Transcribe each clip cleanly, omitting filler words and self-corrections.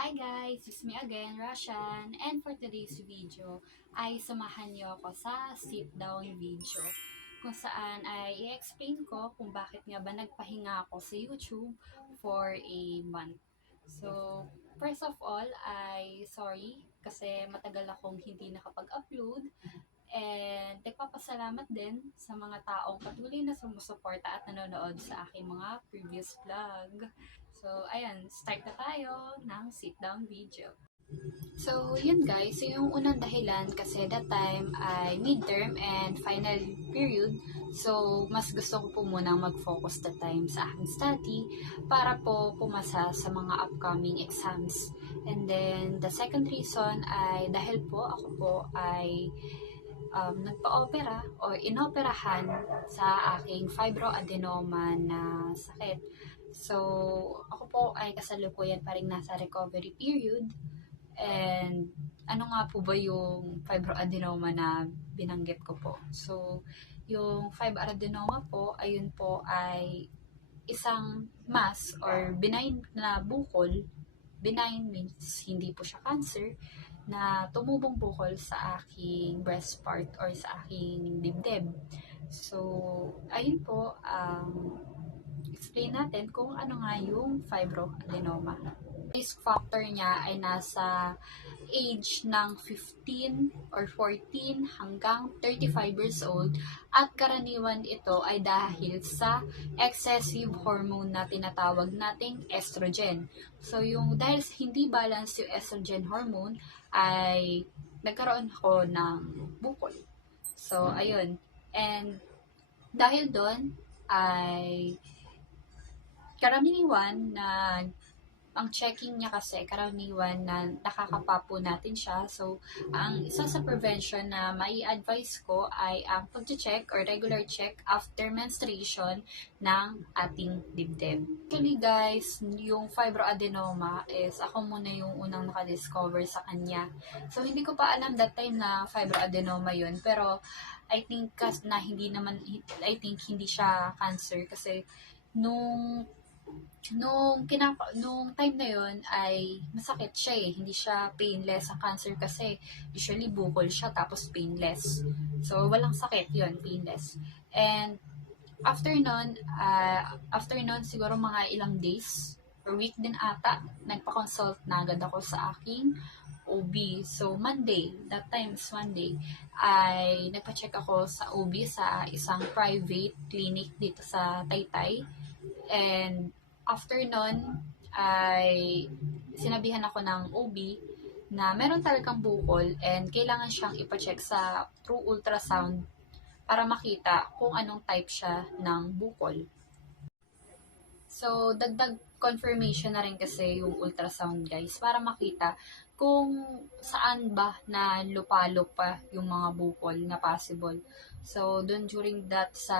Hi guys, it's me again, Rashan, and for today's video ay samahan niyo ako sa sit-down video kung saan ay i-explain ko kung bakit nga ba nagpahinga ako sa YouTube for a month. So, first of all ay sorry kasi matagal akong hindi nakapag-upload and nagpapasalamat din sa mga taong patuloy na sumusuporta at nanonood sa aking mga previous vlog. So, ayan, start na tayo ng sit-down video. So, yun guys. So, yung unang dahilan kasi that time ay midterm and final period. So, mas gusto ko po munang mag-focus that time sa aking study para po pumasa sa mga upcoming exams. And then, the second reason ay dahil po ako po ay nagpa-opera o inoperahan sa aking fibroadenoma na sakit. So, ako po ay kasalukuyan pa rin nasa recovery period. And ano nga po ba yung fibroadenoma na binanggit ko po? So, yung fibroadenoma po, ayun po ay isang mass or benign na bukol. Benign means hindi po siya cancer na tumubong bukol sa aking breast part or sa aking dibdib. So, ayun po, explain natin kung ano nga yung fibroadenoma. Risk factor niya ay nasa age ng 15 or 14 hanggang 35 years old at karaniwan ito ay dahil sa excessive hormone na tinatawag nating estrogen. So yung dahil hindi balance yung estrogen hormone ay nagkaroon ako ng bukol. So ayun. And dahil doon ay karaniwan na ang checking niya kasi karaniwan na nakakapapo natin siya. So, ang isa sa prevention na mai-advise ko ay ang pag-check or regular check after menstruation ng ating dibdib. Actually guys, yung fibroadenoma is ako muna yung unang nakadiscover sa kanya. So, hindi ko pa alam that time na fibroadenoma yun. Pero, I think hindi siya cancer kasi nung nung time na yon ay masakit siya eh. Hindi siya painless. Ang cancer kasi usually bukol siya tapos painless. So, walang sakit yon, painless. And after nun siguro mga ilang days or week din ata, nagpa-consult na agad ako sa aking OB. So, Monday, that time is Monday, ay nagpa-check ako sa OB sa isang private clinic dito sa Taytay. And after nun, ay sinabihan ako ng OB na meron talagang bukol and kailangan siyang ipacheck sa through ultrasound para makita kung anong type siya ng bukol. So, dagdag confirmation na rin kasi yung ultrasound guys para makita kung saan ba na lupalo pa yung mga bukol na possible. So, dun during that sa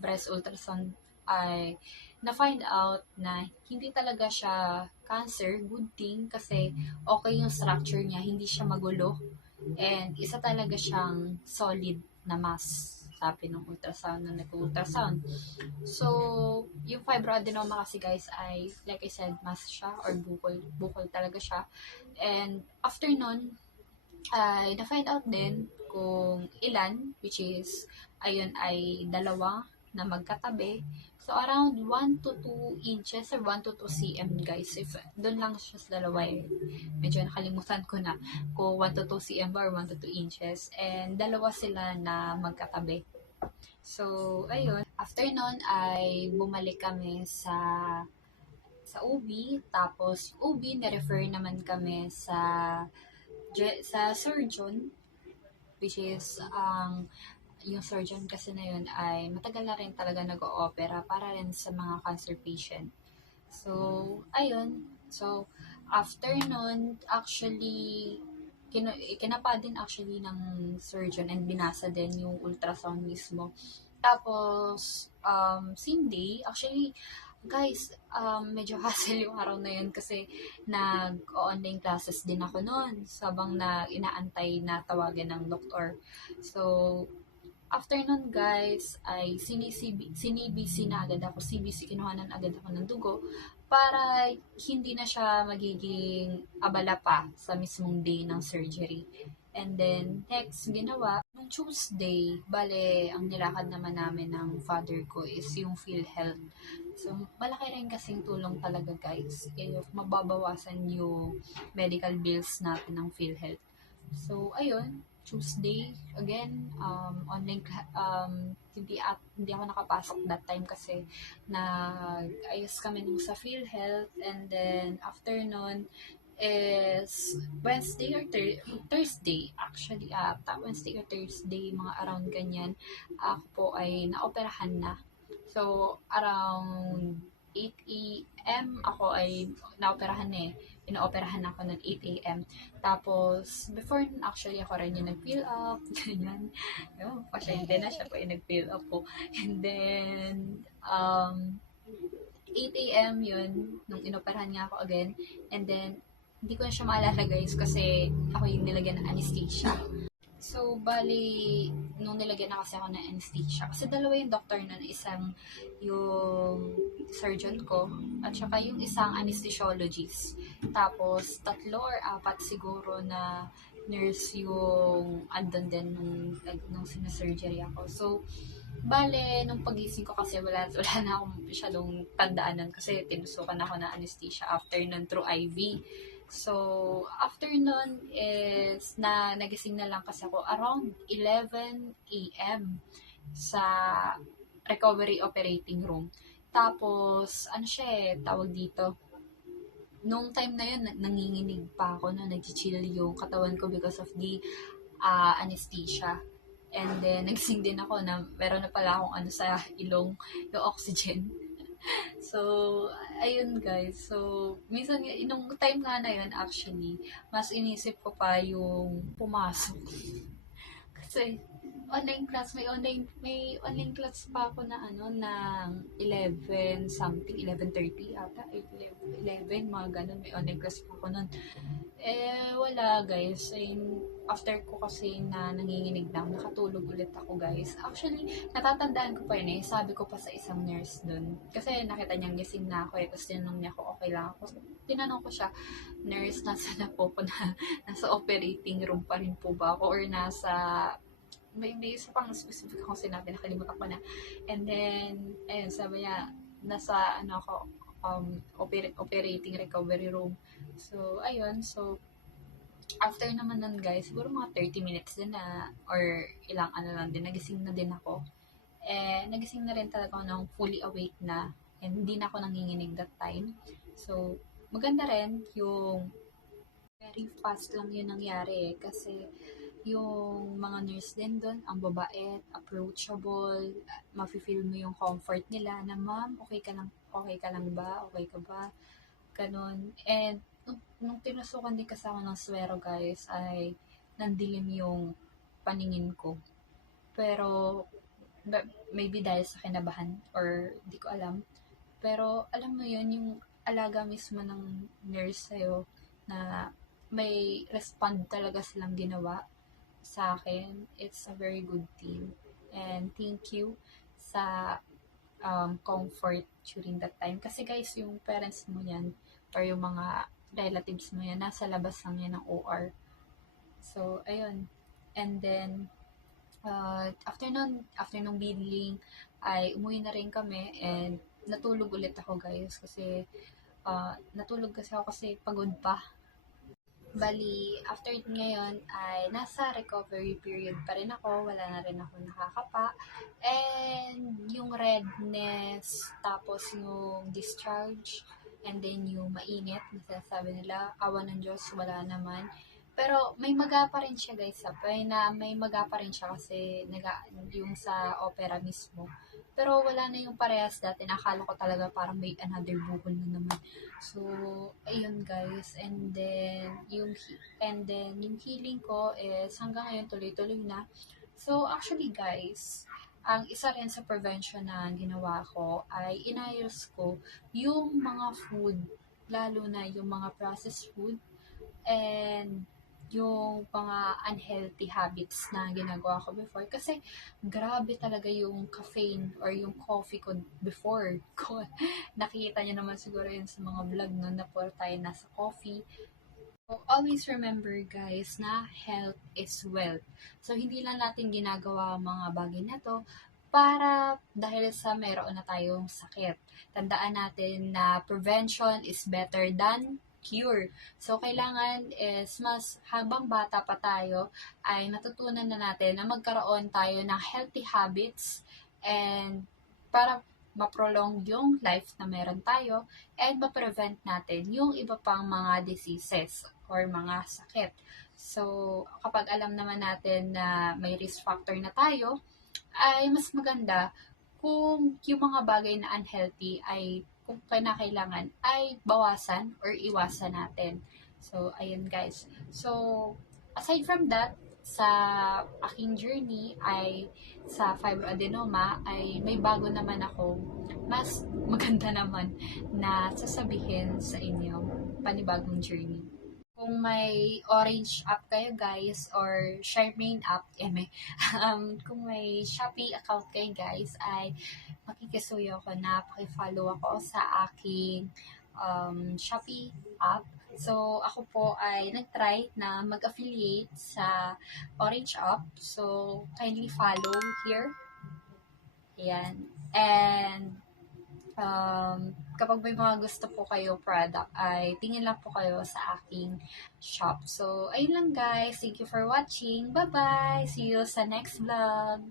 breast ultrasound ay na-find out na hindi talaga siya cancer, good thing kasi okay yung structure niya, hindi siya magulo and isa talaga siyang solid na mass sabi ng ultrasound na nag-ultrasound. So, yung fibroadenoma kasi guys ay, like I said, mass siya or bukol talaga siya. And after nun, ay na-find out din kung ilan, which is, ayun ay dalawa na magkatabi. So, around 1 to 2 inches or 1 to 2 cm guys. If doon lang siya sa dalawa eh. Medyo nakalimutan ko na kung 1 to 2 cm or 1 to 2 inches. And dalawa sila na magkatabi. So, ayun. After nun ay bumalik kami sa OB. Tapos, OB na-refer naman kami sa surgeon, which is yung surgeon kasi na yun ay matagal na rin talaga nag-o-opera para rin sa mga cancer patient. So, ayun. So, after nun, actually, kinapa din actually ng surgeon and binasa din yung ultrasound mismo. Tapos, same day, actually, guys, medyo hassle yung araw na yun kasi nag-online classes din ako noon sabang na inaantay na tawagan ng doktor. So, After nun guys, ay sinibisi na agad ako, CBC, kinuhanan agad ako ng dugo para hindi na siya magiging abala pa sa mismong day ng surgery. And then, next, ginawa, nung Tuesday, bale, ang nilakad naman namin ng father ko is yung PhilHealth. So, malaki rin kasing tulong talaga guys. Kaya mababawasan yung medical bills natin ng PhilHealth. So, ayun, Tuesday, again, hindi ako nakapasok that time kasi nag-ayos kami nung sa PhilHealth, and then after nun is Wednesday or Thursday, actually, Wednesday or Thursday, mga around ganyan, ako po ay naoperahan na. So, around 8 a.m. ako ay naoperahan na eh. Pinaoperahan ako ng 8 a.m. Tapos, before nun, actually, ako rin yung nag-fill up, ganyan. Pasyente na siya po yung nag-fill up po. And then, 8 a.m. yun, nung inoperahan nga ako again. And then, hindi ko na siya maalala guys kasi ako yung nilagyan ng anesthesia. So, bali, nung nilagyan na kasi ako ng anesthesia, kasi dalawa yung doctor na, isang yung surgeon ko, at saka yung isang anesthesiologist. Tapos, 3 or 4 siguro na nurse yung andun din nung sinasurgery ako. So, bale, nung pagising ko kasi wala na akong masyadong tandaanan kasi tinusukan ako ng anesthesia after nun through IV. So, after nun is nagising na lang kasi ako around 11 a.m. sa recovery operating room. Tapos, ano siya tawag dito, nung time na yun, nanginginig pa ako, nag-chill yung katawan ko because of the anesthesia. And then, nagising din ako na meron na pala akong sa ilong, yung oxygen. So, ayun guys. So, minsan, nung time nga na yun, actually, mas inisip ko pa yung pumasok. Kasi, may online class pa ako na ng 11 something, 11:30 ata, 11, mga ganun, may online class pa ako nun. Wala guys. After ko kasi na nanginginig na, nakatulog ulit ako guys. Actually, natatandaan ko pa yun sabi ko pa sa isang nurse dun. Kasi nakita niyang gising na ako tapos tinanong niya ako okay lang ako. So, tinanong ko siya, nurse, nasa na po ko nasa operating room pa rin po ba ako or nasa may isa pang specific akong sinabi, nakalimutan ko na. And then, ayun, sabi niya, nasa ako, operating recovery room. So, ayun. So, after naman nun guys, siguro mga 30 minutes din na, or ilang lang din, nagising na din ako. Nagising na rin talaga ako ng fully awake na, and hindi na ako nanginginig that time. So, maganda rin yung very fast lang yun nangyari kasi yung mga nurse din doon, ang babait, approachable, mafe-feel mo yung comfort nila na, ma'am, okay ka lang ba? Okay ka ba? Ganon. And, nung tinusukan din kasi ako ng swero, guys, ay nandilim yung paningin ko. Pero, maybe dahil sa kinabahan, or di ko alam. Pero, alam mo yun, yung alaga mismo ng nurse sa'yo, na may respond talaga silang ginawa sa akin. It's a very good thing. And thank you sa comfort during that time. Kasi guys, yung parents mo yan, or yung mga relatives mo yan, nasa labas lang yan ng OR. So, ayun. And then, after nung billing, ay umuwi na rin kami, and natulog ulit ako guys, kasi natulog kasi ako kasi pagod pa. Bali, after ngayon ay nasa recovery period pa rin ako, wala na rin ako nakakapa. And yung redness, tapos yung discharge, and then yung mainit, nasasabi nila, awa ng Diyos, wala naman. Pero may maga pa rin siya guys, may maga pa rin siya kasi yung sa opera mismo. Pero wala na yung parehas dati, nakala ko talaga parang may another bukol na naman. So, ayun guys, and then yung healing ko is hanggang ngayon tuloy-tuloy na. So, actually guys, ang isa rin sa prevention na ginawa ko ay inayos ko yung mga food, lalo na yung mga processed food, and yung mga unhealthy habits na ginagawa ko before. Kasi grabe talaga yung caffeine or yung coffee ko before. Nakikita niyo naman siguro yun sa mga vlog no, na puro tayo nasa coffee. So, always remember guys na health is wealth. So hindi lang natin ginagawa ang mga bagay na to para dahil sa meron na tayong sakit. Tandaan natin na prevention is better than cure. So, kailangan is mas habang bata pa tayo ay natutunan na natin na magkaroon tayo ng healthy habits and para ma-prolong yung life na meron tayo and ma-prevent natin yung iba pang mga diseases or mga sakit. So, kapag alam naman natin na may risk factor na tayo, ay mas maganda kung yung mga bagay na unhealthy ay kung kinakailangan ay bawasan or iwasan natin. So, ayun guys. So, aside from that, sa aking journey ay sa fibroadenoma ay may bago naman ako mas maganda naman na sasabihin sa inyo panibagong journey. Kung may Orange app kayo guys or Charmaine app, kung may Shopee account kayo guys ay makikisuyo ko na pakifollow ako sa aking Shopee app. So, ako po ay nag-try na mag-affiliate sa Orange app. So, kindly follow here. Ayan. And kapag may mga gusto po kayo product, ay tingin lang po kayo sa aking shop. So, ayun lang guys. Thank you for watching. Bye-bye! See you sa next vlog!